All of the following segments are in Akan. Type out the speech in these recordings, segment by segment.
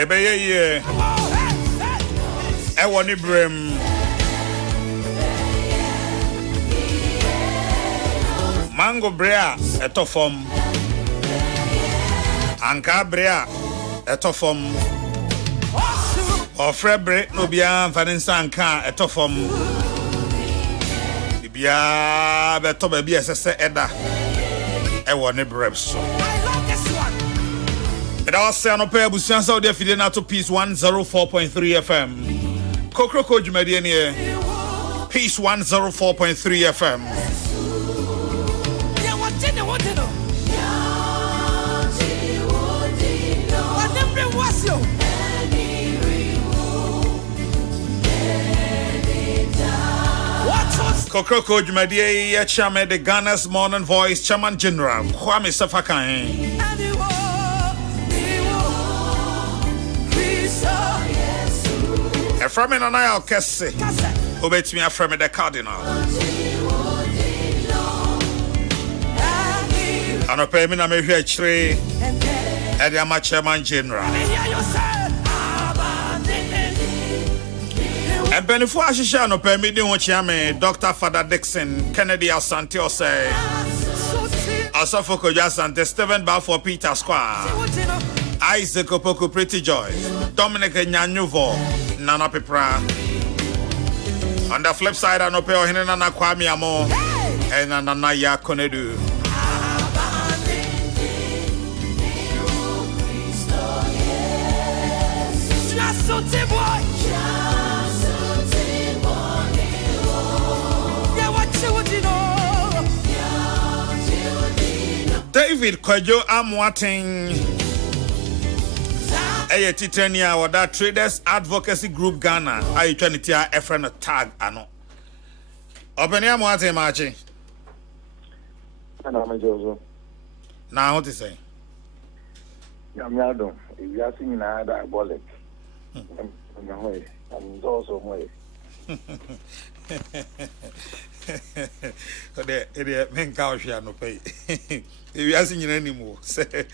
Ebeye ewo ni brem mango brea etofom anka brea etofom ofrebre no bia mfaninsa anka etofom bia beto ba bia sese eda ewo ni brem so it all say no pay abusian Saudi afide na to Peace 104.3 FM. Kokroko Jumadi ne Peace 104.3 FM. Kokroko Jumadi Chame the Ghana's Morning Voice Chairman General Kwame Safakan. From in an I'll kiss it. Obey me from the Cardinal. And a payment I'm here tree and I'm a Chairman General. And before I shall no permit you chairman Dr. Father Dixon Kennedy Asante say Asafoko Jasante Stephen Balfour Peter Square Isaac Opoko Pretty Joy Dominic Nyanyuvo Nana Pepra. On the flip side, I know Peo Hinana Kwame Amo and Nana Ya Konedu. David Kwajo Amwating. Eye titania wada Traders Advocacy Group Ghana ayi twanitia efreno tag ano obenia mo ate machi ana majozo na what say yamiado iwiasi nyina diabolic na hoye am also hoye ode menka ohia no pay ewiase nyina nimu se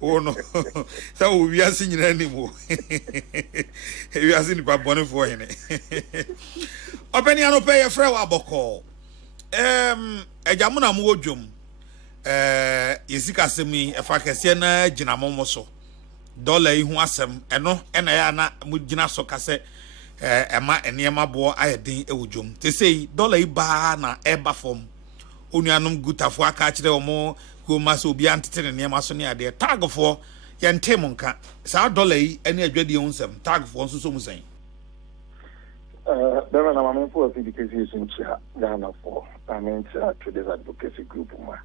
wono sa owiase nyina nimu ewiase ni pa bone fo hene openi ano pay e frɛ wa bɔkɔ ejamu na mu odwom yesika semi e fa kese na gina momo so dollar ihu asem eno ena ya na mu gina so kase ema eniema bo ayedin ewodwom te sei dollar iba na eba form onuanom gutafo aka kire omo ko maso obi antete ne niema so ne ade tag for yentem nka sa dollar yi ene adwade onsem tag for nso so musan there na mama for CDKC sunchia Ghana for Traders Advocacy Group ma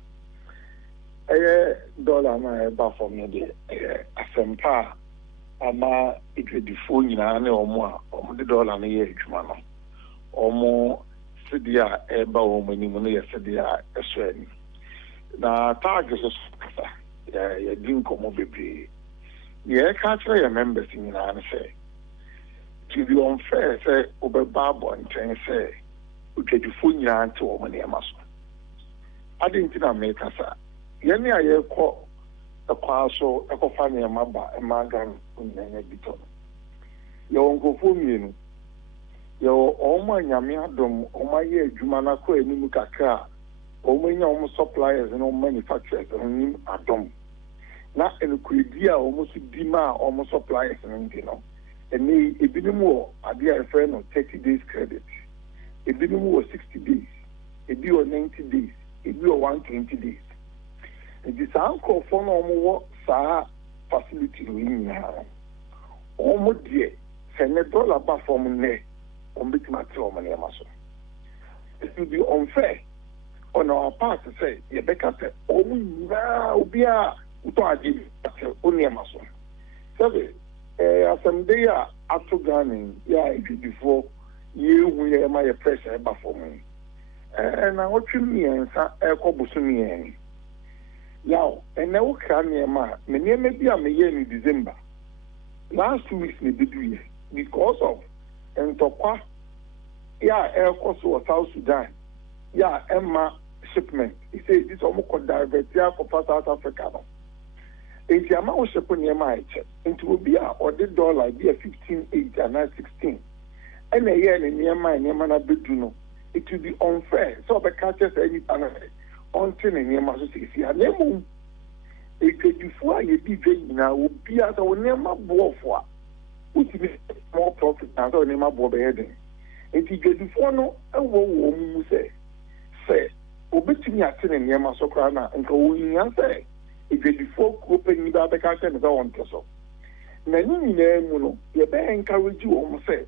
dollar na eba form ne de asempa ama idwedifo nyina ne omo de dollar ne ye adwuma no omo sedia eba omo ni mo no ye sedia eswani na target so ya din komo bebre ye ka kire ya members nyina ne say to be unfair say obeba bonten say udwedifo nyina nte omo ne maso adin tina me kasa ye ne aye ko akwaso ekofanya maba emagan unene bito yo ngofo mienu yo omo nyame adom omo ye adwuma na ko enimu kakra omo nya omo suppliers no manufacturers onim adom na enukwedi a omo su dima omo suppliers no ndino eni ebinim wo ade a refer no 30 days credit ebinim wo 60 days ebi wo 90 days ebi wo 120 days. The uncle for no more sa facility in now. Almost dear, send $1 back from ne on big material money. It will be unfair on our part to say, Rebecca said, oh, now be a Utoaji only Amazon. So, some day after Ghana, yeah, before you will my pressure back for me. And I watch me and Echo Busumi. Now, and now Kanyama, many maybe I'm a year in December. Last 2 weeks, maybe 2 years, because of and Tokwa, yeah, Air Coast or South Sudan, yeah, Emma shipment. He said this almost could divert here for South Africa. enti ama wo shepo niema eche enti obi a ode dollar bi a 15.8 and 16 and a year niema na bedu no it will be unfair so be catch us any panel on tin niema so sisi anemu ekedifu a ye di dwe nyina obi a so niema boofo a utimi more profit na so niema bo be yeden enti ekedifu no ewo wo mu se obetumi atene niema so kra na nka wo nya se ekedifu ko penyi da be catch me so on so na ni na mu no ye be encourage wo mu se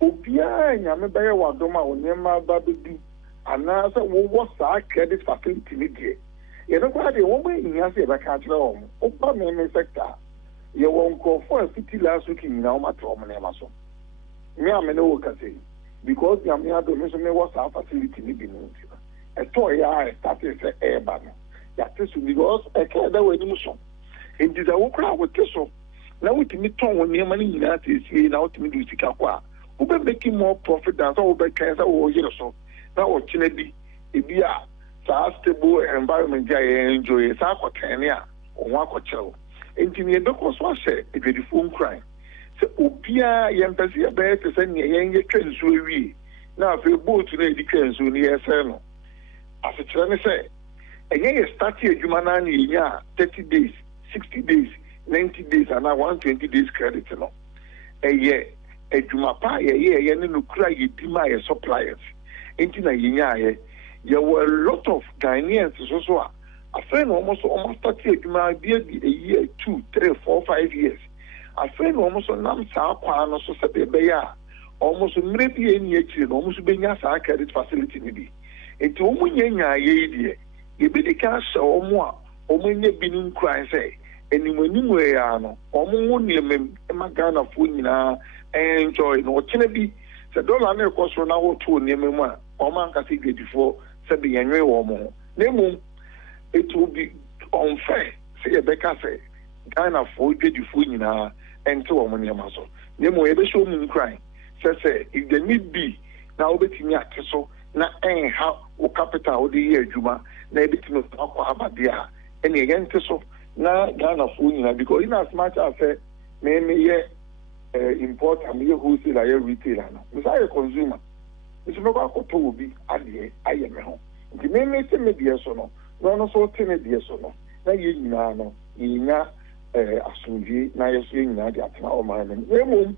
obia nyame bɛyɛ wadom a onema ba bedu ana sɛ wo saa credit facility ni die ye no kwa de wo mo nyia sɛ bɛka kyerɛ wo mo opa me sector ye wo nkɔfo a fiti last week nyina wo matɔ mo nema so me a me no wo kase because nyame adom so me wo saa facility ni bi no nti ɛtɔ ya start sɛ ɛba no ya tesu because ɛka da wani mu so enti da wo kra wo teso na wotimi tɔn wo nema ni nyina tesie na wotimi du sika kwa ube making more profit than so ube cancer or year so now what chinebi ebi a sa stable environment ja enjoy sa kwa kenya o wa kwa chelo engineer be ko so ahye e be phone crime se obia yempese ya be te se ne yen ye twenso awie na afi boat na edi twenso ni ese no afi kire ne se enye ye start adwuma na na nya 30 days 60 days 90 days and 120 days credit no eye edwuma pa ye ne no kura ye dima ye suppliers enti na ye were a lot of Ghanaians so a afei no almost start edwuma bi a year 2 3 4 5 years afei no almost nam sa kwa no so se be ya almost mre bi eni akire no almost benya sa credit facility ni bi enti omunye ye die ye bi dika hye omo a omunye bi nin kran say enimanimu ya no omo niemem magana fo nyina enjoy no chine bi se dollar na ekoso na wo to niemem a omo ankase gredifo se be yenwe wo mo nemu it will be unfair se ye beka se Ghana fo gredifo nyina ente wo mo niema so nemu ye be show mu nkran se if the need be na obetimi ateso na ha o capital o de ye adwuma na ebetimi akwa abade a ene ye ente so na Ghana fo nyina because in as much as me ye import am ye wholesale ye retailer no me say consumer me no ba ko to obi ade aye me ho nti me se me die so no no so te me die so no na ye nyina no ye nya asumdie na ye so nyina de atena o man me mum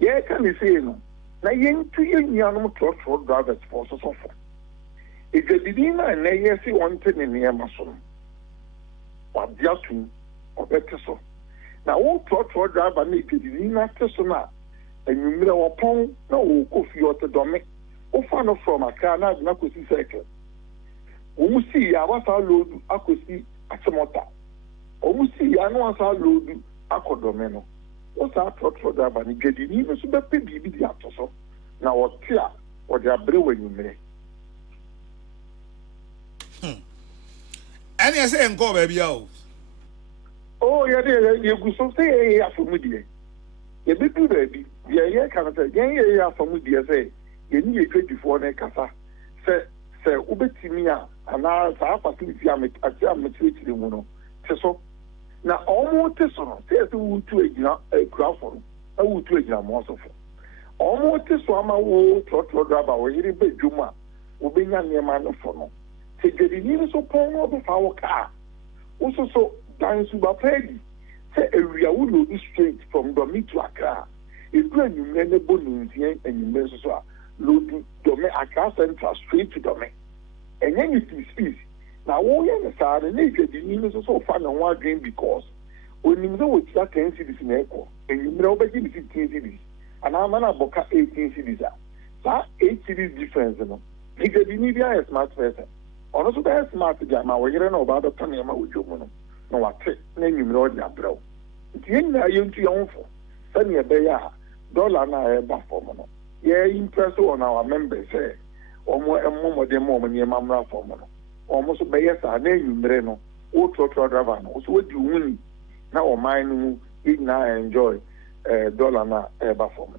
ye ka me say no na ye ntu ye nyina no truck drivers for so for e gedidi na ye se won te ne ne ma so no wadiatu obeteso na wo trotro driver na ikedi na teso na enwumire wopon na wo kofi otodome wo fa no from aka na kosi cycle wo musi ya wasa load akosi asemota wo musi ya no wasa load akodome no wo sa trotro driver na ikedi ni so be pe bibi di atoso na wo tia wo de abre wanyumire and you say go baby oh you go so say ya famudie ye be do baby ye kan say ye ya famudie say ye ni ye 24 na kasa say ubetimi a ana sa facility am chiri mu no teso na omo teso no say wu tu agina grafo no wu tu agina mo so fo omo teso ama wo trotro driver wo yiri bedwuma wo benya niema no fo no se gedi ni so pon no be fa wo ka wo so dan suba pedi say area wo no straight from Domi to Accra e plan you ne bonu ntie enyimbe so a load Domi Accra Central straight to Domi enye ni speed na wo ye ne sa ne gedi ni so fa na wa dream because onim do wo tia 10 cities na eko enyimbe wo be gi 15 cities ana mana boka 18 cities a sa 8 cities difference no gedi ni bia smart person ono so be smart jama wo yere na oba do tane ma wojomu no no wate na nyumre odi abraw nti na yentu yonfo sani ebe ya dollar na eba form no ye impress on our members say omo emmo de mo ni mamra form no omo so be yes na nyumre no o trotro driver no so wodi wuni na o man mu na enjoy dollar na eba form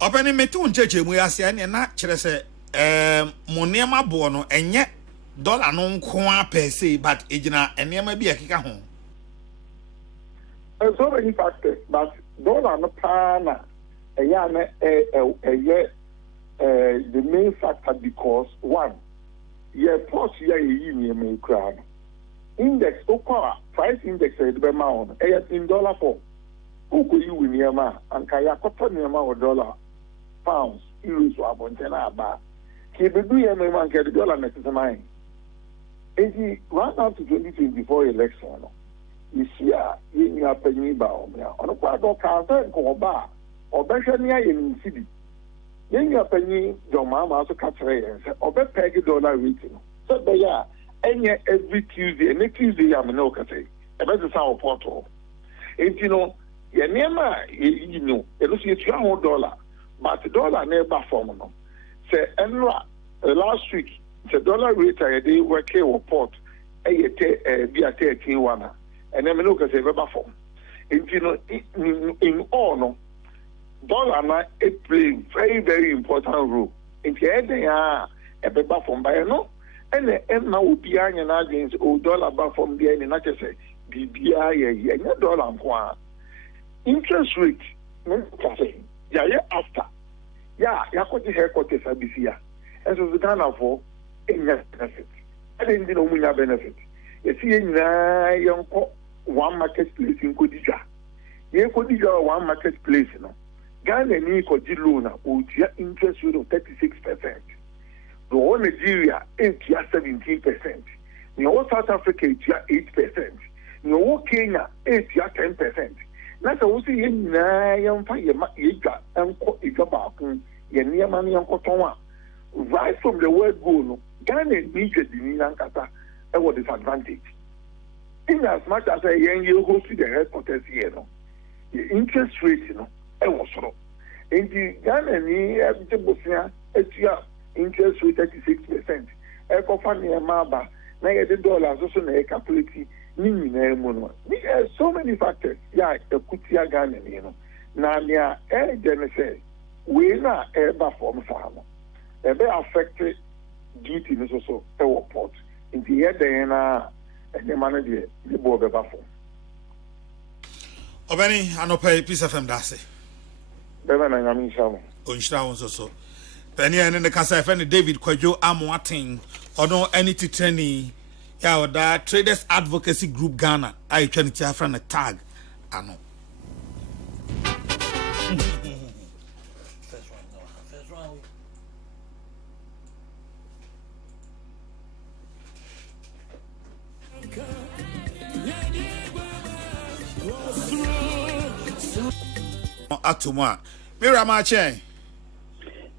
openi metu ncheche mu yase na kire se mo niema bo no enye dollar no nko a per se but ejina enema bi akeka ho so many factors, but dollar no pana, the main factor because one, post union crowd. Index, price index in dollar form. Who could you win Yama and Kaya Cotton Yama or dollar, pounds, euros, or Abontena bar? Keep a do man get the dollar next to mine. And right up to 2024 election, you see, you are penny bound on a quad or car or bar or better near in city. Then you are penny, your mamma also catch or bet peggy dollar rating. So they are. And yet every Tuesday, and next Tuesday, I'm no say. A better sound portal. And you know, your name, it looks at $200, but the dollar never form. Say, and last week, the dollar rate a day work here or port, be a T1, and then look at a rubber form. And you know, in all, no, dollar it plays very, very important role. In the end, they are a paper form by no. And now will be an against dollar back from the end, and I just say, BBI, dollar. Interest rate, after. Got the headquarters at BCA. And so the Ghana for benefit. I didn't know benefit. You see, young one marketplace in Kodija. You Kodija one marketplace, no. Ghana need Kodilona, would interest rate of 36%. The whole Nigeria, 17%. The whole South Africa, 8%. The whole Kenya, 10%. That's also in Nayan Fire Iga and Igabakun, Yaniamani and Kotonwa. Right from the word go, Ghana needed the Nilankata and what disadvantage. In as much as a young you hosted the headquarters here, the interest rate, and was so. In the Ghana, the Bosnia, interest rate 36%. Ecofan near Maba, $90 also na calculate so many factors. Yeah, the Kutia Ghana, Now, near air Genesis, we na ever form farmer. They affected duty is also a port. In the air, they are and the manager, the board of Buffalo. Obeni, I no pay piece of them, Darcy. Bevan and Yamin Shaman. Unshawns also. Penny and the Casa friend David Kwajo Amwating, or no any training. Yeah, that Traders Advocacy Group Ghana. I trying to have a tag. I know. Atuma. Mira Mache.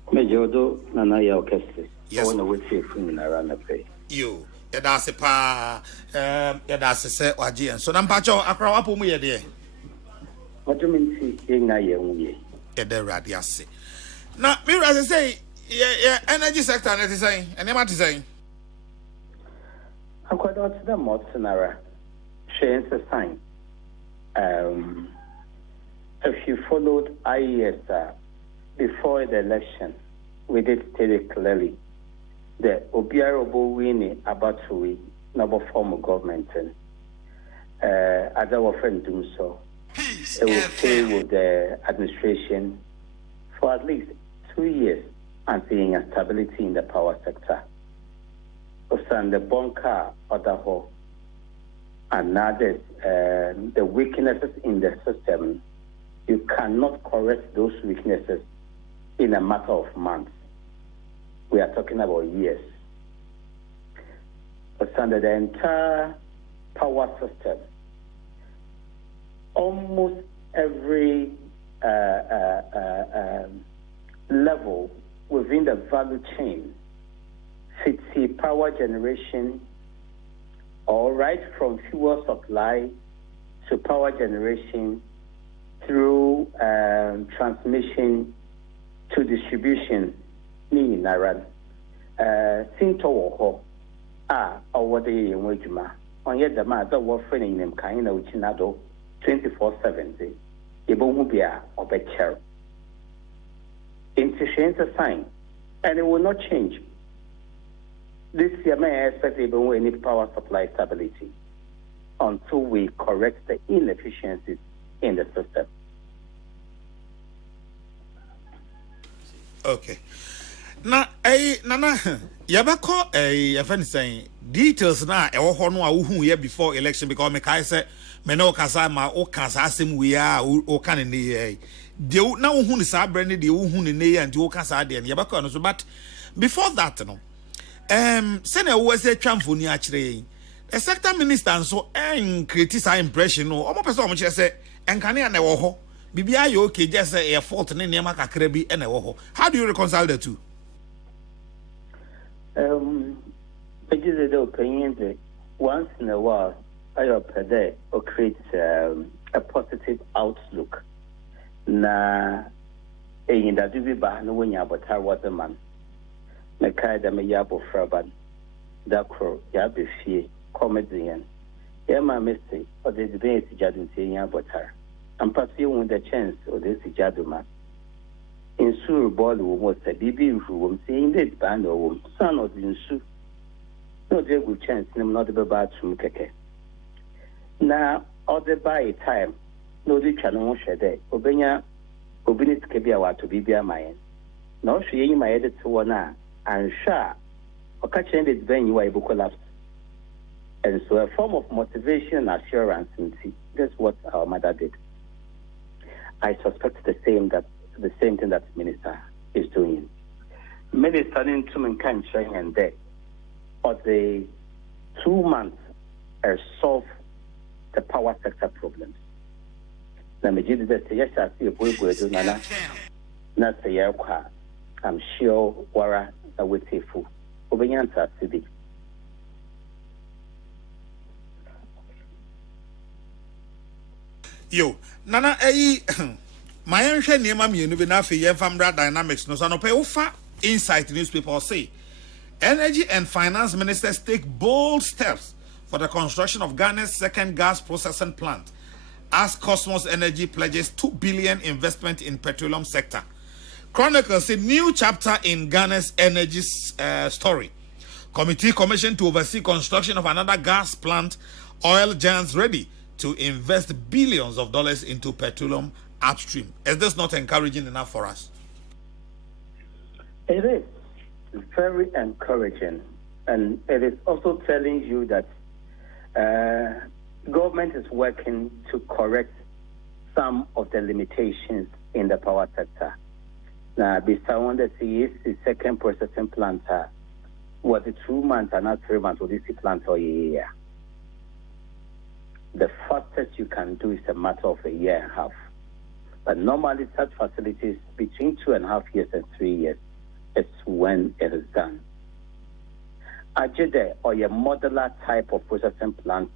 Mejodo Nanaya Orchestra. Yes. I want to wait for you around the place. You. That's a pa. That's a set or G. So, I'm patcho. I crow up on me, dear. What do you mean, seeing I am ye? Yeah, the radiasi. Now, Mira, as I say, yeah, energy sector, and it is saying, and I'm saying. I quite out the Motsanara. Shane's a sign. If you followed IES before the election, we did state it clearly. The Obiarobo winning about to win number form of government. As our friend do so, it will stay with the administration for at least 2 years and seeing a stability in the power sector. Also, the bunker other whole and now the weaknesses in the system. You cannot correct those weaknesses in a matter of months. We are talking about years. But under the entire power system, almost every level within the value chain, city power generation, all right from fuel supply to power generation, through transmission to distribution, ni naran. Sinto wo awode yenwejuma. Onye dama da wo freni nim kan na uchinado 24/7. Yebo hu bia obecher. It's a sign, and it will not change. This year may expect even any power supply stability until we correct the inefficiencies in the system. Okay. Na nana yabako yafani saying details na e wo ho no a wo hu ye before election because me kai say me no kasa ma o kasa asem we a o kan ne ye de na wo hu ni sa bre ne de wo hu ni ne ye anti wo kasa de ne yabako no so but before that no say na wo say twamfoni a kire the sector minister so criticize impression no o mo person o mo kire say enkane na wo ho bibia yo okay just say a fault ne nema kakra bi na wo ho. How do you reconcile the two? I just the opinion that once in a while I operate or create a positive outlook. Na in that do ba no when you but what man. Na kai da me yabo fraban. Da kro ya be fie comedian. Ya ma mistake or the debate jadun say ya but her. And pursuing the chance or this jaduma. In sur ball was a baby who saying that band or son of the insu. No, there good chance, not the bad from keke. Now, other by time, no, the channel shade, Obenya, Obinit Kebiawa to be a mine. No, she my edit to one, and sha, or catching it venue, I will collapse. And so a form of motivation and assurance, and see, that's what our mother did. I suspect the same thing that the minister is doing. Minister into Mankanchang and there, or the 2 months solve the power sector problems. Na me did the yes, I see a boy do nana. Not the aircraft. I'm sure Wara that would say full. Obenyanta City. Yo, nana my enhwe niema mienu bi na afi ye famra dynamics no so no pay ofa insight newspaper say Energy and Finance Ministers take bold steps for the construction of Ghana's second gas processing plant as Cosmos Energy pledges 2 billion investment in petroleum sector. Chronicle said new chapter in Ghana's energy story. Committee commissioned to oversee construction of another gas plant. Oil giants ready to invest billions of dollars into petroleum upstream. Is this not encouraging enough for us? It is very encouraging, and it is also telling you that government is working to correct some of the limitations in the power sector. Now, besides the second processing plant was 2 months and not 3 months with this plant or a year. The fastest you can do is a matter of a year and a half. But normally such facilities between 2.5 years and 3 years is when it is done. Ajede or a modular type of processing plant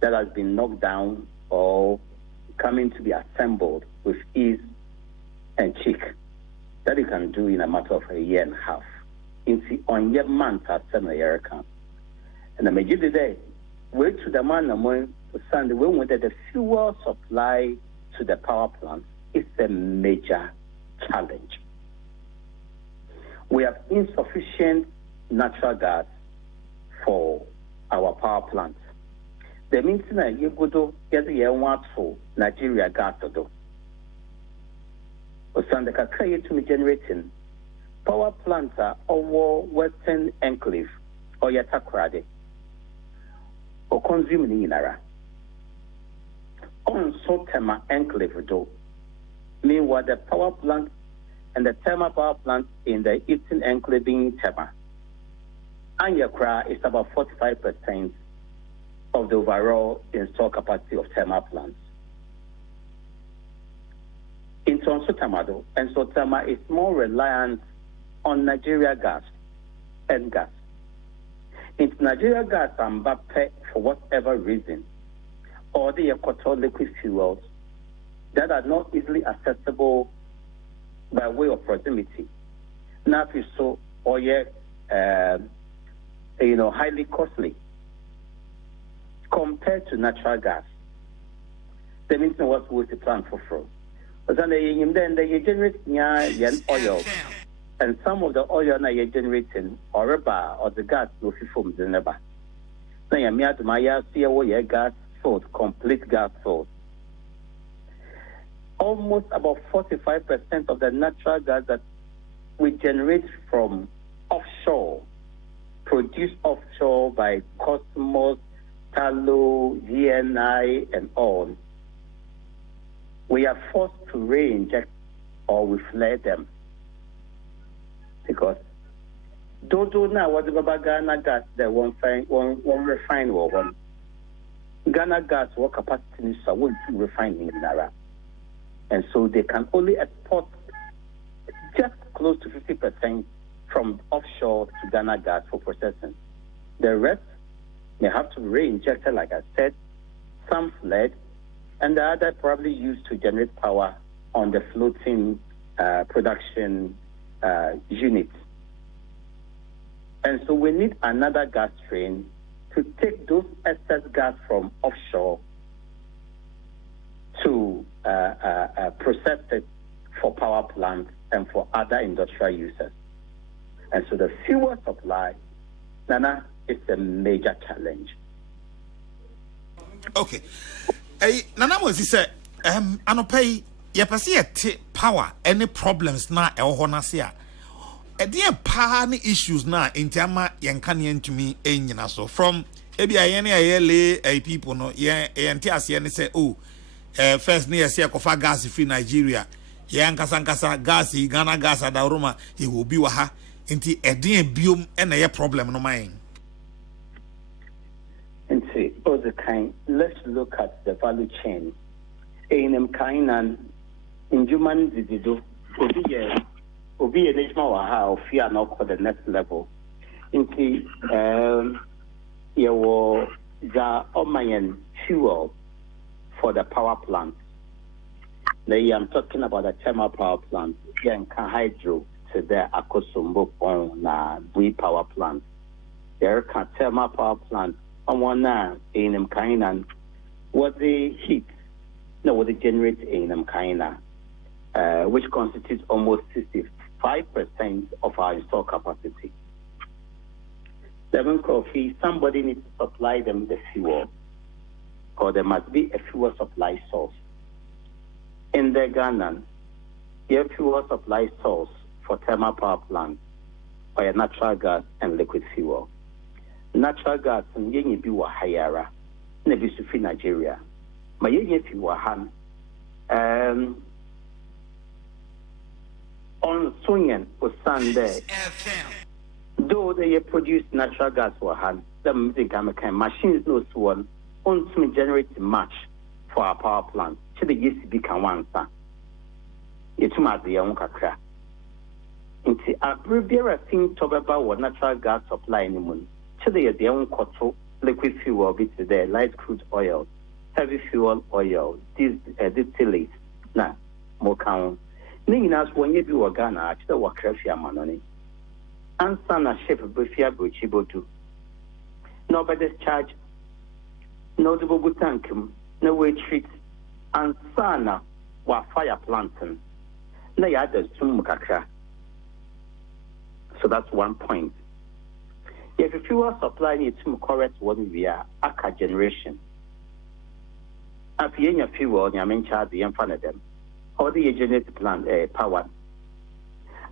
that has been knocked down or coming to be assembled with ease and cheek that you can do in a matter of a year and a half. On your month after a year account. And the majority day, wait to the man when the fuel supply to the power plant is a major challenge. We have insufficient natural gas for our power plants. The means that you go to get the want for Nigeria gas to do. The Kakaya to be generating power plants are over Western Enclave or Yatakrade or consuming in Ara. On Sotema Enclave do. Meanwhile, the power plant and the thermal power plant in the Eastern Enclave being Tema. Anyakra is about 45% of the overall installed capacity of thermal plants. In Sotama, and Sotama is more reliant on Nigeria gas and gas. In Nigeria gas and Mbappe, for whatever reason, or the Equatorial liquid fuels that are not easily accessible by way of proximity. Now, if you saw oil, highly costly compared to natural gas. The means what was the plan for fraud. But then they generate oil, and some of the oil now you're generating or the gas will be from the never. Now you have to see gas source, complete gas source. almost about 45% of the natural gas that we generate from offshore, produced offshore by Cosmos, Tallow, GNI, and all, we are forced to re-inject or we flare them. Because Dodo now what the Ghana gas that one refine or one Ghana gas what capacity so won't refine in Nara. And so they can only export just close to 50% from offshore to Ghana gas for processing. The rest they have to re-inject it, like I said, some fled, and the other probably used to generate power on the floating production unit. And so we need another gas train to take those excess gas from offshore to process it for power plants and for other industrial uses. And so the fuel supply, Nana, is a major challenge. Okay. Nana was said, Anopay, Yapasi power, any problems na Elhonasia. Dear pan issues na in Tama Yankanian to me, so from ABI people no, and say, oh, first near Siakofa gas free Nigeria, Yankasankasa gas, Ghana gas at Aroma, he will be waha into a dear biome and a problem no mine. And see, all the kind, let's look at the value chain. In Kainan, in Juman Zizido, Obi a national waha or fear not for the next level. Into your Omayan fuel for the power plant. I'm talking about the thermal power plant, Yanka Hydro to the Akosumbo on Bui power plant. There can thermal power plant on one in Kainan. What they heat, no, what they generate in Kaina, which constitutes almost 65% of our installed capacity. Seven coffee, somebody needs to supply them the fuel, or there must be a fuel supply source. In the Ghana, your fuel supply source for thermal power plants or natural gas and liquid fuel. Natural gas and yenye biwa hayara, nebi sufi Nigeria. Ma yenye fiwa han. On Sunyan or Sunday, though they produce natural gas for hand, the machines no one only generate much for our power plant. To the UCB can one son. It's my the young kakra. Into a brevier thing to about natural gas supply in the moon. To the young cotton, liquid fuel, bit there, light crude oil, heavy fuel oil, distillate, na more count. Ninginas when you do a Ghana, actually, what Crafia Manoni. And son a ship Bufia Buchibotu. No by discharge, no double butankum, no way treat, and sana wa fire planting. No others Sumukakra. So that's one point. If a fuel supply needs to correct one we are aka generation. If you have fuel, you may charge the infant of them. Or the generated plant power.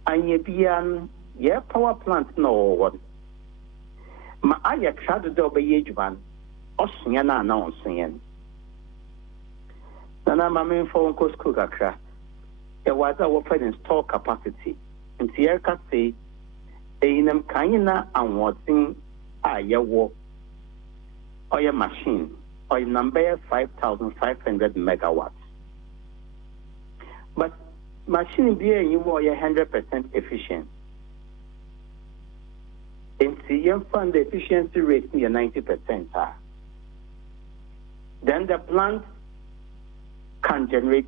And ye be power plant no one. Ma I tried to do by Yajuan, or Siena announcing. Nana Mammy phone coast cookakra. There was our friend install capacity. And Sierra say, Ainam Kaina and watching your walk or your machine or your number 5,500 megawatts. But machine being you are 100% efficient. In CM fund the efficiency rate near 90%. Then the plant can generate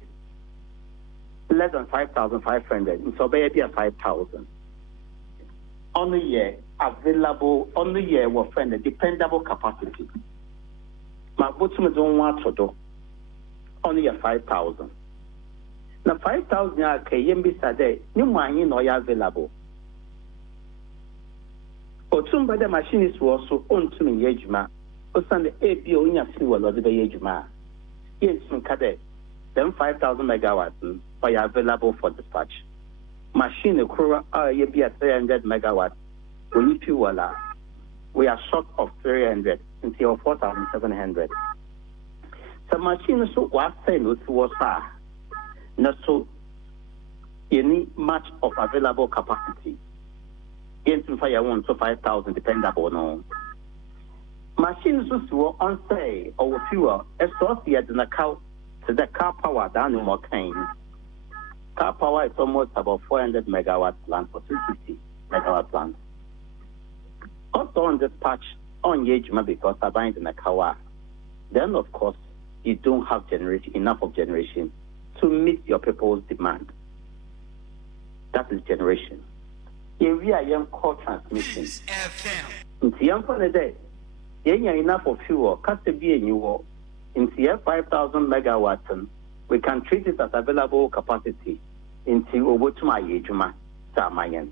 less than 5,500, and so maybe 5,000. On the year available, on the year we find a dependable capacity. My bottom don't want to do only 5,000. Now 5,000 are KMB new money no available. Or by the machines were also on to me yejuma, or Sunday APO in a fuel or the yejuma. Yes, some cadet. then 5,000 megawatts are available for dispatch. Machine you be at 300 megawatts. When you fuel, we are short of 300 until 4,700. So machine so what say no to us not so any much of available capacity. Into fire 1 to 5,000 dependable no. Machines who on say or fuel associated in the cow to the car power down in more kind. Car power is almost about 400 megawatt plant for 250 megawatt plant. Also on dispatch on engagement because I bind in a car. Then of course you don't have enough of generation to meet your people's demand. That is generation. Here we are young core transmission. In the young for the day, enough of fuel, cast a be a new war. In the 5,000 megawatts, we can treat it as available capacity into over to my Yejuma, Samayan.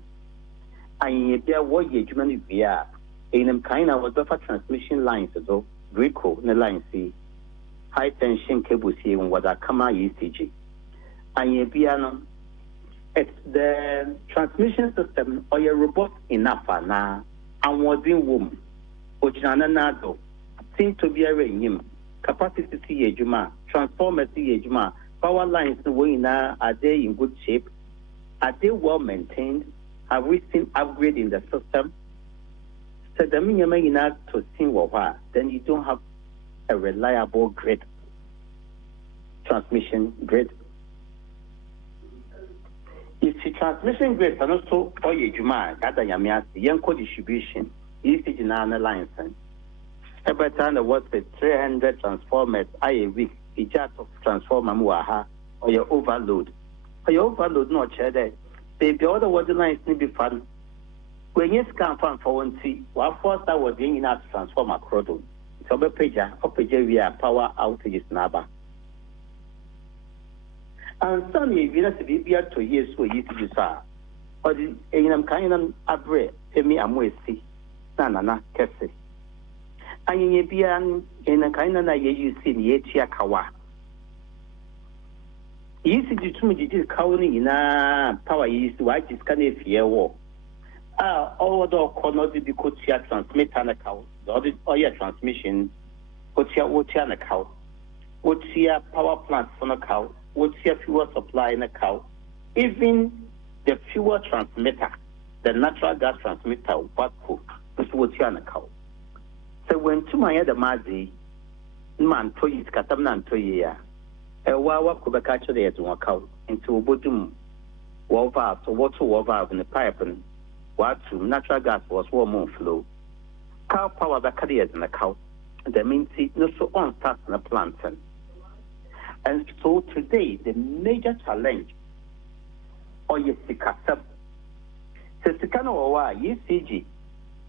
And if there were Yejuman via in kind of buffer transmission lines, though, Greco, the line C, high tension cables here in what I come out ECG. And if it's the transmission system or your robot enough now, and was in womb, which Nado seem to be a ring capacity Yejuma, transformers Yejuma, power lines are they in good shape? Are they well maintained? Have we seen upgrade in the system? So the minimum to see what then you don't have a reliable grid, transmission grid. If the transmission grid and also for Yejuma, that Yamias, young distribution, usage in an alliance. Every time the work with 300 transformers a week, each of transformer muaha or your overload. For your overload, no chair there. Baby, all the water lines need be fun. When you scan fun for 1 see, what force that was being enough to transform a crowd. So, be pager, or pager via power outages naba. And some of you to be able to use so easy to say. Or the kind of abre, Emi Amwesi, Nana, Kessi. And you be in a kind of you see the Etia Kawa. Easy to me, it is counting in a power is white is kind of fear war. All the corners be could see a transmit an account, the oil transmission, what's your account, what's your power plant on a cow. Would see a fuel supply in a cow, even the fuel transmitter, the natural gas transmitter, what cook, would see on a cow. So when to my other mazi, man to is Katamnan to year, a wawa could catch the edge one cow into Budum, Wova, so water over in the pipe and what to natural gas was warm flow. Cow power the carriers in a cow, and the means it no so on starts in a plant. And so today, the major challenge, or yes, the Kasab, says the kind of ECG,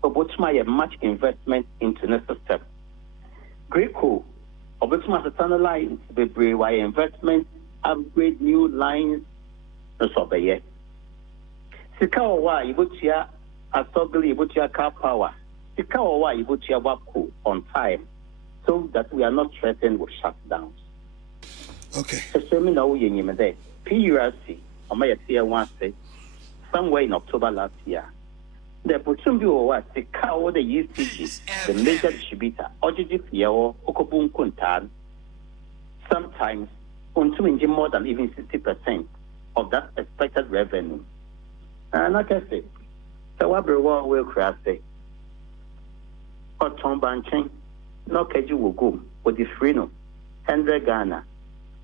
about my much investment into the system. Greco, about my tunnel lines, the why investment, upgrade new lines, no so be yet. Sikawa, you put here a toggle, you put your car power. Sikawa, you put your WAPCO on time, so that we are not threatened with shutdowns. Okay. So me know you name there. PURC, or my year once somewhere in October last year. The Putumbi was the cow the UCG, the major distributor, Ojiji Fiao, Okobun Kuntan. Sometimes consuming more than even 60% of that expected revenue. And like I say, so what will craft say? Or Tom Banching, no Keju will go with the Frino, 100 Ghana.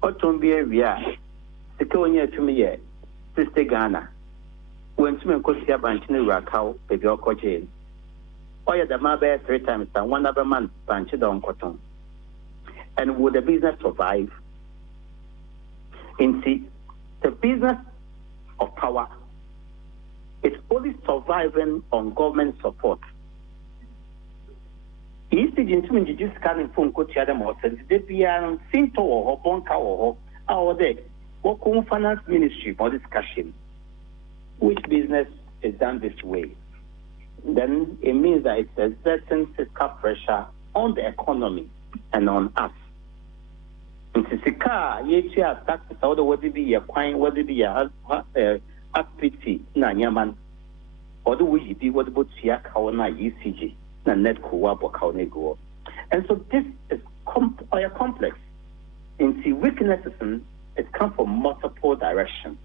Otombi we are the Konya to me, 60 Ghana. When some could see a bunch in the Rakau, baby or coaching. Or the Mabe 3 times and 1 other month bunch on cotton. And would the business survive? In see, the business of power is only surviving on government support. ECG into me just scanning phone coach Adam or says they be Sinto or Bonka or our day. What finance ministry for discussion? Which business is done this way? Then it means that it's a certain fiscal pressure on the economy and on us. Into Sika, Yetia, tax, all the what be your coin, what be your activity, Nanyaman, or the way be what about Siakawana UCG, Nanet Kuwab or Kaunego. And so this is complex. Into weaknesses, it comes from multiple directions.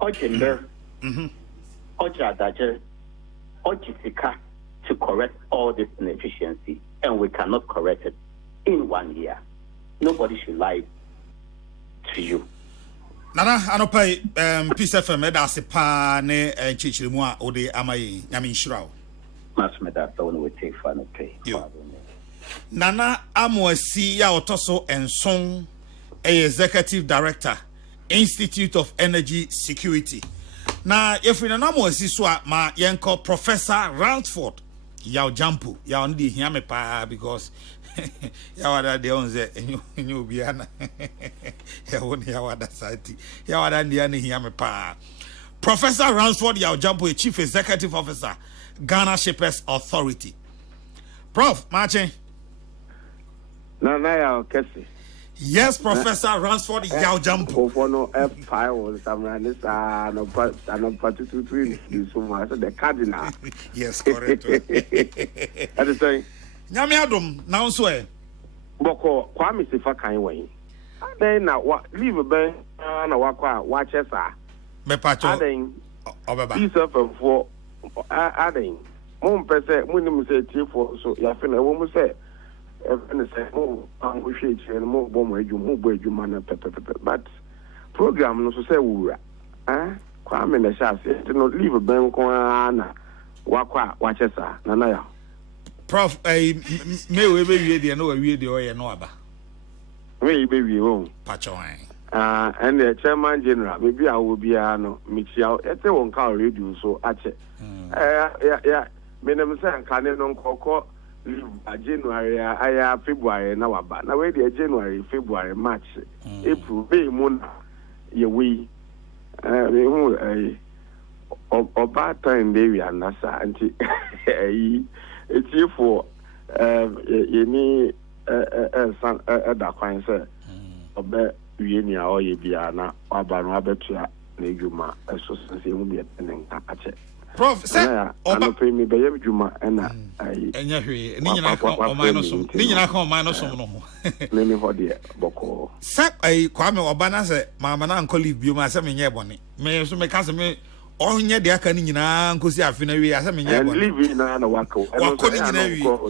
Or gender, or Jadager, or Jessica to correct all this inefficiency, and we cannot correct it in 1 year. Nobody should lie to you. Nana, anopai Peace FM eda se pa ne chichirimu a ode amayi nyame nhyirawo. Mas me da so we take for no pay. Nana Amoasi ya otoso enson executive director Institute of Energy Security. Na yefri Nana Amoasi so ma yenko Professor Ransford ya jampu ya ondi hia me pa because ya wada de onze enyu biana ya woni ya wada sati ya wada ndia ne hia me pa. Professor Ransford ya jampu a chief executive officer Ghana Shippers Authority. Prof Martin na ya kesi. Yes, Professor Ransford Yao Jampo. For no F5 or somewhere, this no particular so much the cardinal. Yes, correct. At the time, Nyame adom now so e. Boko Kwame Sifa kan way. Then na leave ben na wakwa watches are. Me pacho. Aden obeba. Peace for aden. Mom pese munim say chief for so ya fe na wo mu say and say, oh, I'm with you, and more bomb where you move where you man, but program no so say, Kwame the Shah said, not leave a bank on watches, Nana. Prof, may we be the no radio or no aba. May be wrong, Pacho. And the chairman general, maybe I will be a no, Michelle, it's a one car radio, so I check. Yeah, Madam San Canon Coco. January, February, now about now. January, February, March, April, May, Moon, ye we, about time, baby, and Nasa, and it's you for any son, a dark fine, sir, about Unia or Yabiana, or Banabetia, Neguma, a society will be attending at it. Prof, sir, I pay me by Juma and I. And you or minus some. Nina call minus some. Many for the Boko. Sap a Kwame or Banasa, Mamma Uncle leave you my 7 year bonny. May also make us me all near the Akanina, Uncle Siafinary, as I mean, and leave in an Wako. I couldn't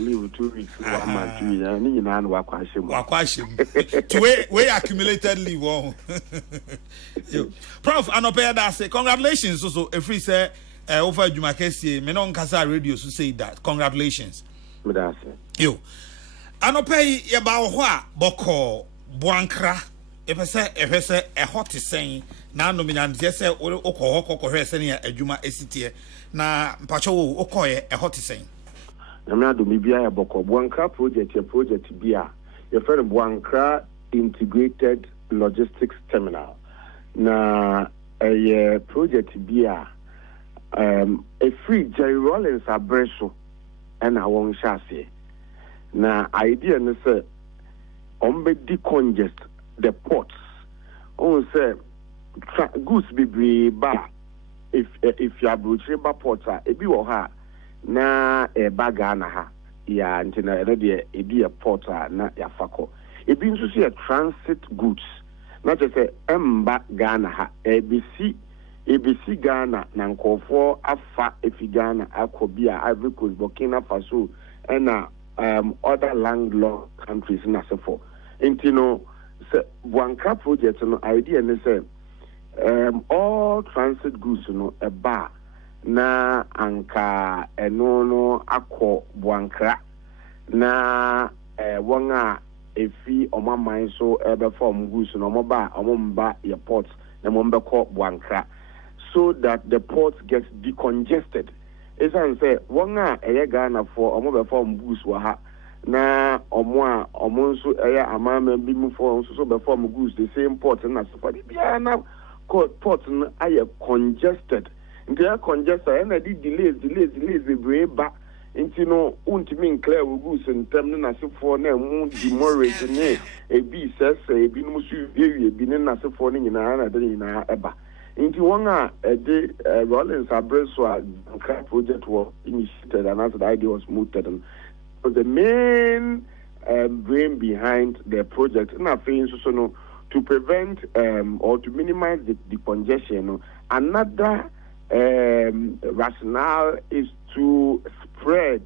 leave 2 weeks, 1 month, and in an Wakwashim. To way accumulated leave. Prof, Anope that say, congratulations, also, if we say. Over Jumakesi, Menon Kasa Radio to say that. Congratulations. Yo. Anope Yabawa Boko Buankra. If I say a hot is saying, now nominant, yes, Oko sending a Juma ACT. Na Pacho Okoye a hot is saying. Namado Mibia Boko Buankra project, your project Bia. Your friend Buankra Integrated Logistics Terminal. Na a project Bia. A free Jerry Rollins abreso and I won't say. Now, idea is decongest the ports. On say goods be bar if you are broaching by ports, a be or her na a bagana ha ya antina a be a porter na ya fako. It means to see a transit goods, not just a Ghana ha ABC Ghana Nankofo Afa Efi Ghana Akobia Ivory Coast Burkina Faso and other landlocked countries in Asafo. Intino Buankra project no idea ne say all transit goods no a bar na anka eno akọ Buankra na wonga efi omaman so ebe form goods no omoba omomba airport na mombeko Buankra, so that the ports get decongested. As I say, one Ghana for omo form goods waha na omo so amama bimu for so be form goods the same port na so for the na ports no congested. They are congested and they delays the brain back nti no untimi nkle ogu sentem ne nasefo na mu demorate ne ebi sese ebi no so ewie ebi ne nasefo ne nyina na de nyina eba nti won a de Rollins Abreso a project was initiated and as the idea was mooted and was the main brain behind the project na feeling so no to prevent or to minimize the congestion. Another rationale is to spread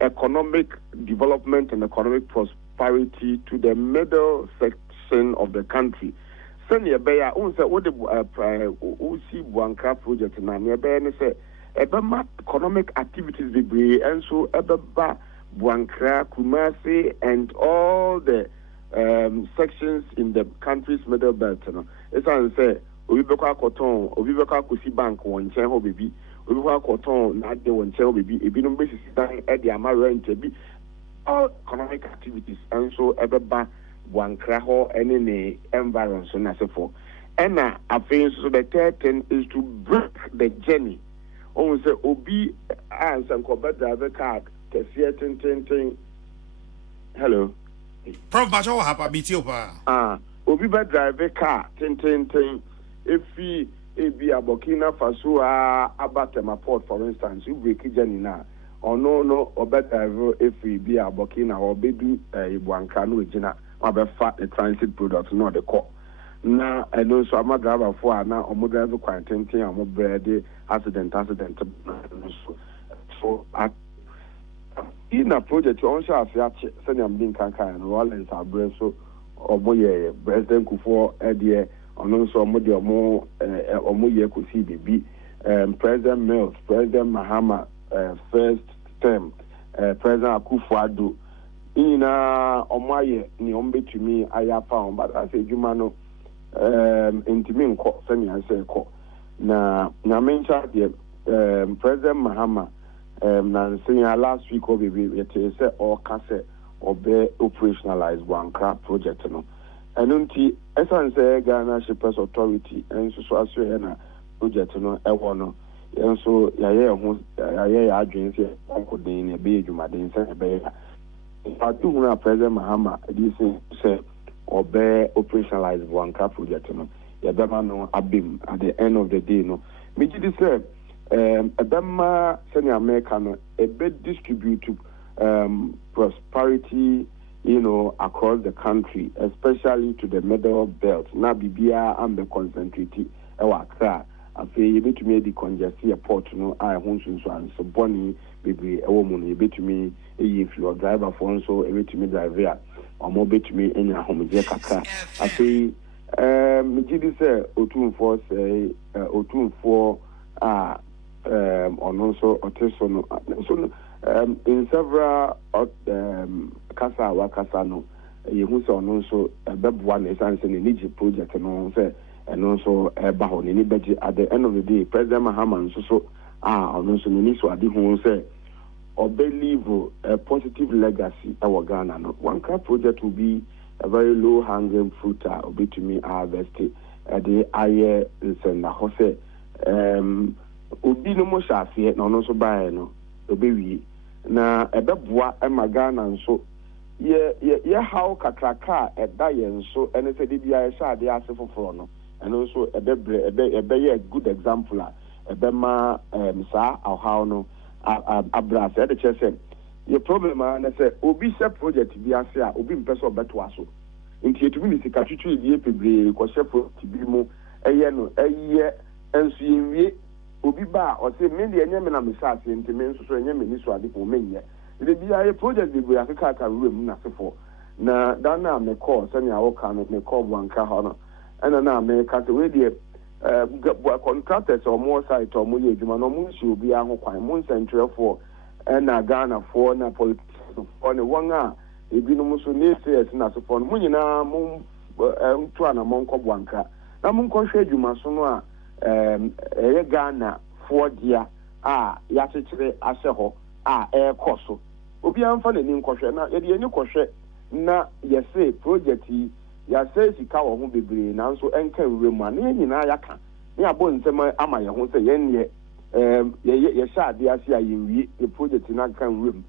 economic development and economic prosperity to the middle section of the country. Senior Beya, unse what the Usi Buanka project na near say ebema economic activities be and so ebeba Buankra, Kumasi, and all the sections in the country's middle belt. It's say Obibeka Cotton, Obibeka Kusi Bank, one Chenho baby, Obibeka Cotton, not the one Chenho baby, a binum basis at the Amara be all economic activities, and so ebeba Buankra and any environment, so as for. And I think so the third thing is to break the journey. On say Obi and some combat driver card. Hello. Prof Bacho hapa BTO pa. Obi be drive a car if he be a Burkina Faso Abatema port for instance you break journey now or no or better if he be a Burkina or be Buanka no jina or be fat the transit products not the core. Now I know so I'm a driver for now or more driver quarantine and more bread accident so in a project, you also have senior being Kanka and Rollins Abreso or Moye, President Kufo, Edia, and also more Moye Kusi BB, President Mills, President Mahama, first term, President Akufo-Addo. In Omaye, Niombe to me, I have found, but I say, Jumano, intimate court, senior say court. Now, mention President Mahama. Last week or baby say or case or be operationalized Buankra project no. And unti esan say Ghana Shippers Authority and so as project no e wono. And so yaye adwin say onko den e be adwuma den say be ya. President Mahama say or be operationalized Buankra project no. Ya be no abim at the end of the day no. Me did say Adama Senior American a bit distribute prosperity, across the country, especially to the middle belt. Na Bibia and the concentrated Ewakra. I feel you bet to me the congestion port no I won't so bonny baby a woman you bet to me if you are driver for so a bet to me driver or more bet to me in your home kaka. I say me say O2 say O2 on also in several Kasa no you who saw also a beb one is answering in Egypt project and also Bahon in budget at the end of the day, President Mahama so on also Minister Adi who say or believe a positive legacy our Ghana. One car project will be a very low hanging fruit or be to me harvested at the aye in Hose. Obi no mo shafe na no so bae no obewi na ebeboa emagana nso ye how kakraka eda ye nso ene se de bia ye sha de ase foforo no eno nso ebe ye good example ebema sa how no abra se de chese ye problem na se obi se project bi ase a obi mpeso beto aso nti etumi ni sika twitwi die pebre ko se project bi mu eye no eye enso yenwie obi ba o se me de enye me na me sa ase nti me nso so enye me ni so ade ko menye de bia ye project bi akeka ka room na sefo na dan na me call se nya wo ka no me call Buanka ho no ena na me ka se we de contractors or more site or more adwuma no mo nsi obi aho kwan mo nsentrɛ for na Ghana for na politics for ne won a ebi no so ne CS na so for mo nyina mo ntu ana mo nkɔ Buanka na mo nkɔ hwɛ adwuma so no a Ghana for dia ya chechire ase ho koso obi amfa na ni nkɔhwɛ na ye de ni kɔhwɛ na ye say project yi ya say sika wo ho bebre na nso enka wure mu na nyina ya ka ni abo nsɛm ama ye ho sɛ ye ne ye sha de ase ayenwie the project na kan wem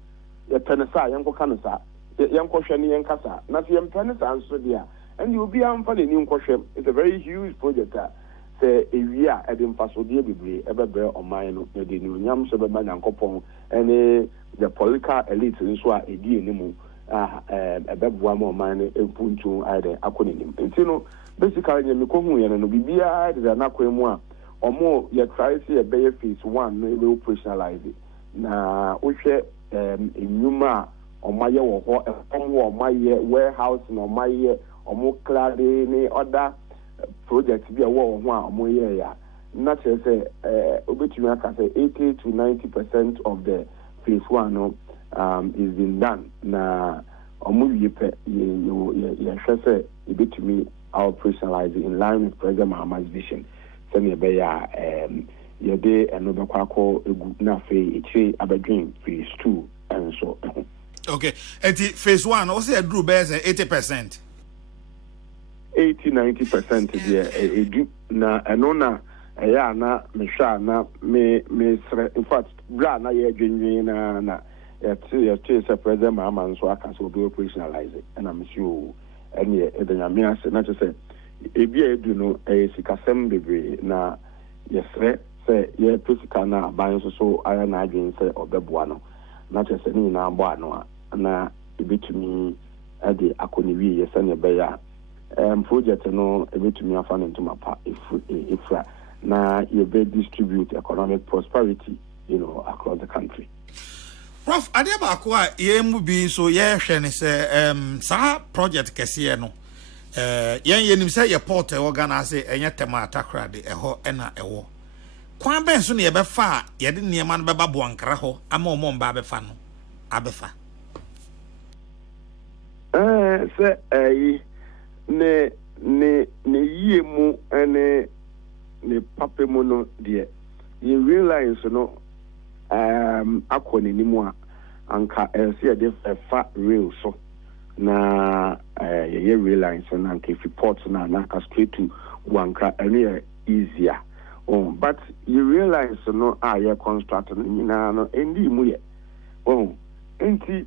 ye penesa yenko kanasa yenko hwe ne yenkasa na se yempenesa nso de a and you be amfa de ni nkohwem. It's a very huge project say ewia e de mfasode bebre ebebre oman no de ni onyam so be ma nyankopon ene the political elite nso a edi enimu ebeboa ma oman no empuntu ade akonenim enti no basically nyame ko hu ye no bibia de na kwemu a omo ye try see e be phase 1 no e operationalize na ohwe enyuma omaye wo ho omo omaye warehouse na omaye omo clade ni other project bi a wo ho a omo ye ya na say obetumi aka say 80 to 90% of the phase 1 no is been done na omo wipe ye hwe say obetumi operationalize in line with President Mahama's vision. Send be ya ye de eno be kwako egu na fe echi abadwin phase 2 and so. Okay, and phase 1 also drew bears 80%. 80-90% there edu na eno na ya na me hwa na me in fact bra na ye dwenwen na ye say President Mahama nso aka so be operationalize and I'm sure any edanyame ase na say ebi edu no sikasem bebre na yesre say ye physical na ban so aya na adwen say obeboa no na say ni na agbo ano na ebetumi ade akoniwi ye sane be ya project no ebetumi afa no ntoma pa ifra na ye be distribute economic prosperity across the country. Prof, adeba ko a ye mu bi so ye hwe ne se sa project kese no yen nim say ye port e organize enye tema atakra de eho ena ewo kwan ben so ne ye be fa ye de niema no be ba boankra ho ama omo mba be fa no abefa se ne yie mu ene ne pape mu no de ye realize no akoni ni mu a anka se de fa real so na ye realize na anka report na anka straight to wanka ene easier but you realize no ye construct na no endi mu ye enti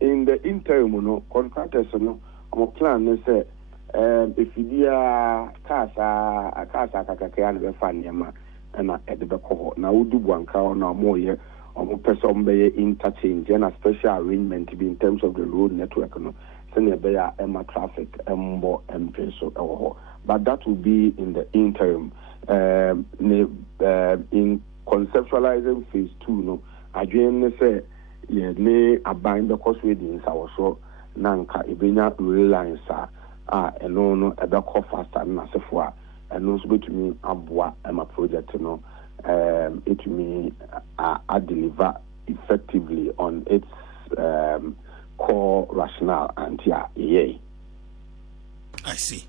in the interim no contractors no mo plan ne say if dia kasa kakaka na be fa niema na edebe ko na wodu buanka na mo ye omo person be interchange and a special arrangement be in terms of the road network no sene be ya ema traffic embo empeso ewo but that will be in the interim in conceptualizing phase 2 no adwen ne say ye ne aban be cost weddings awoso nanka ebenya lines eno no ebe ko faster na sefo a eno so betumi aboa ema project no etumi deliver effectively on its core rationale and I see.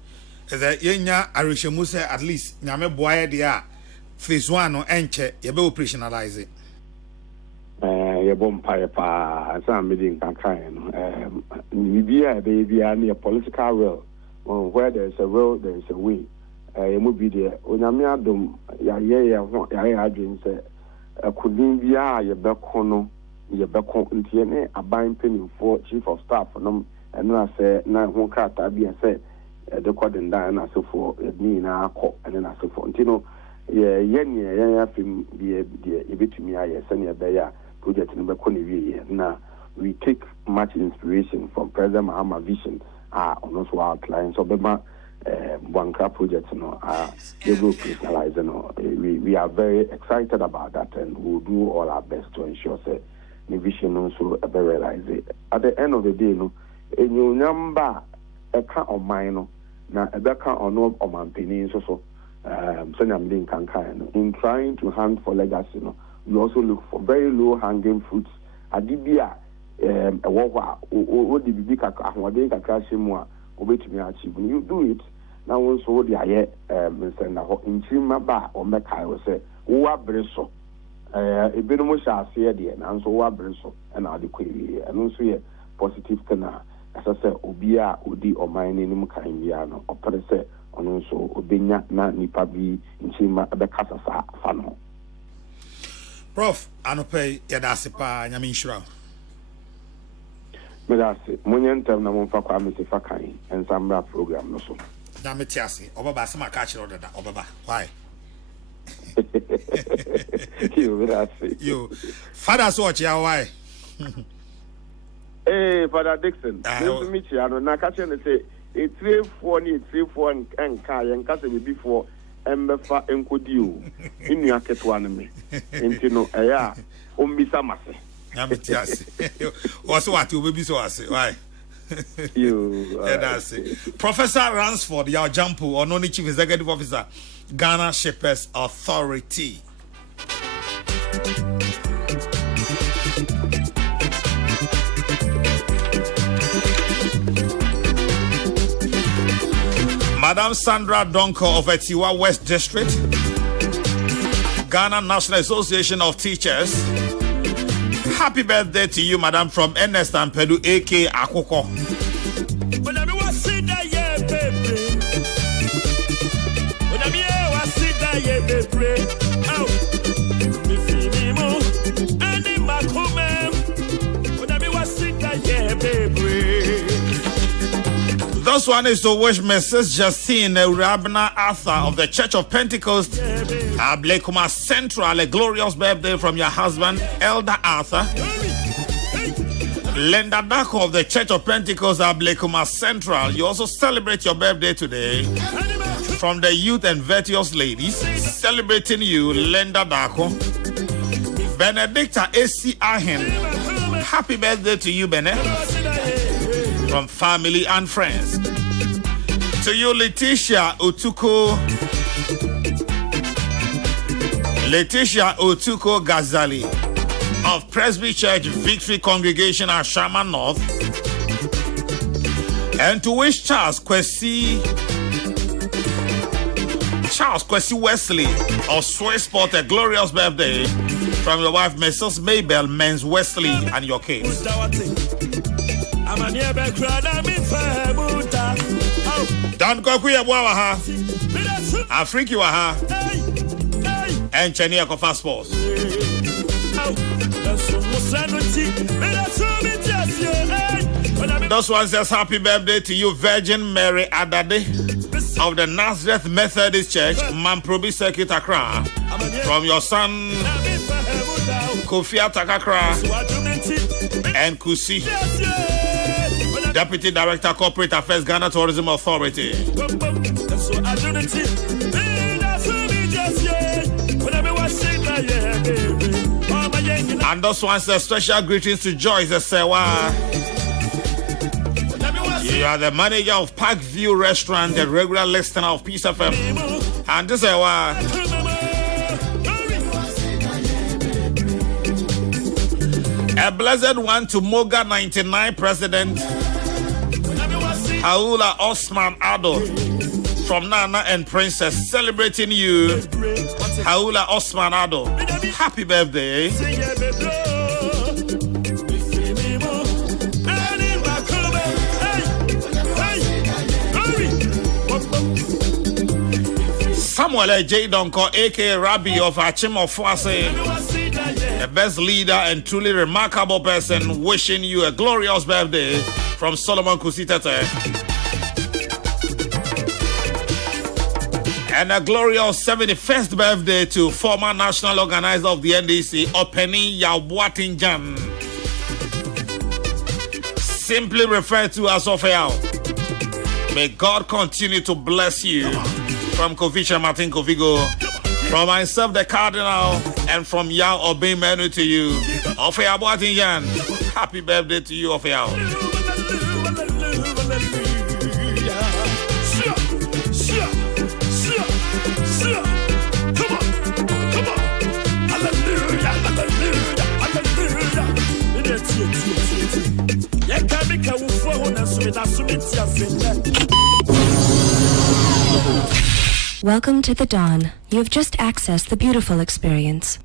That yenya arishemu say at least nyame boa de a phase 1 no enche ye be operationalize it. Ye bompa pa asa meeting kankan no bibia bibia na political will where there is a will there is a way mu bi de onyame adom ya adwen se akudin bia ye beko no ye beko ntie ne aban penifo chief of staff no eno ase na ho krata bia se de kodin da na sefo ni na akọ ene na sefo ntino ye ne ye afim bia de ebetumi aye se ne be ya project no be konewie na we take much inspiration from President Mahama vision on also our clients so bema Buankra project no they will crystallize no we are very excited about that and we'll do all our best to ensure say the vision also be realize it. At the end of the day no enyu nyamba eka oman no na ebeka ono omanpeni so so nyamdin kankan no in trying to hunt for legacy no we also look for very low hanging fruits adibia ewowa o di bibi kaka ahwade kaka shemu a obetumi achieve you do it na won so di aye nsenda ho nchima ba o meka wo se wo abreso ebenu mo sha ase de na nso wo abreso na ade kwewi eno nso ye positive kana asa se obi a odi oman ni nim kan bia no opere se ono nso obenya na nipa bi nchima be kasa sa fa no. Prof, anope yadasipa nyamishrao. Medasi, munyentem na mumfa kwa misifa kai ensambra program no so. Na metiasi, obaba sama catch order that obaba. Why? You medasi. You father so ya why? Hey, Father Dixon. Nice to meet you. Na catch and say a 3-4 and kai and kase before embefa enkodi inu aketwa me. Intino eya ombisa mase. Namitiasi. Also what you baby so ase. Why? You that's it. Professor Ransford Yao Jampu, or non chief executive officer, Ghana Shepherds Authority. Madam Sandra Donko of Etiwa West District, Ghana National Association of Teachers. Happy birthday to you, Madam, from Ernest and Pedu, A.K. Akoko. This one is to wish Mrs. Justine Rabna Arthur of the Church of Pentecost Ablekuma Central a glorious birthday from your husband, Elder Arthur. Linda Dako of the Church of Pentecost Ablekuma Central, you also celebrate your birthday today. From the youth and virtuous ladies, celebrating you, Linda Dako. Benedicta A.C. Ahen, happy birthday to you, Bene. From family and friends. To you, Letitia Otuko Gazali of Presby Church Victory Congregation at Shama North. And to wish Charles Kwesi Wesley of Swaysport a glorious birthday from your wife, Mrs. Mabel Men's Wesley, and your kids. Don't go kuya bwa Afriki wa ha. And Chenia Kofa Sports. This one says happy birthday to you, Virgin Mary Adade of the Nazareth Methodist Church, Mamprobi Circuit Accra. From your son Kofi Atakakra and Kusi, Deputy Director Corporate Affairs, Ghana Tourism Authority. And this one says special greetings to Joyce Sewa. You are the manager of Parkview Restaurant, the regular listener of Peace FM. And this is a blessed one to Moga 99 President Haula Osman Ado from Nana and Princess, celebrating you, Haula Osman Ado. Happy birthday. Samuel J. Donko, a.k.a. Rabbi of Achim of Fuase, the best leader and truly remarkable person, wishing you a glorious birthday from Solomon Kusitete. And a glorious 71st birthday to former national organizer of the NDC, Openi Yawuatinjan. Simply referred to as Ofeao. May God continue to bless you. From Kofi Martin Kofigo, from myself, the Cardinal, and from Yao Obey Menu to you. Ofeao Yawuatinjan. Happy birthday to you, Ofeao. Welcome to the dawn. You have just accessed the beautiful experience.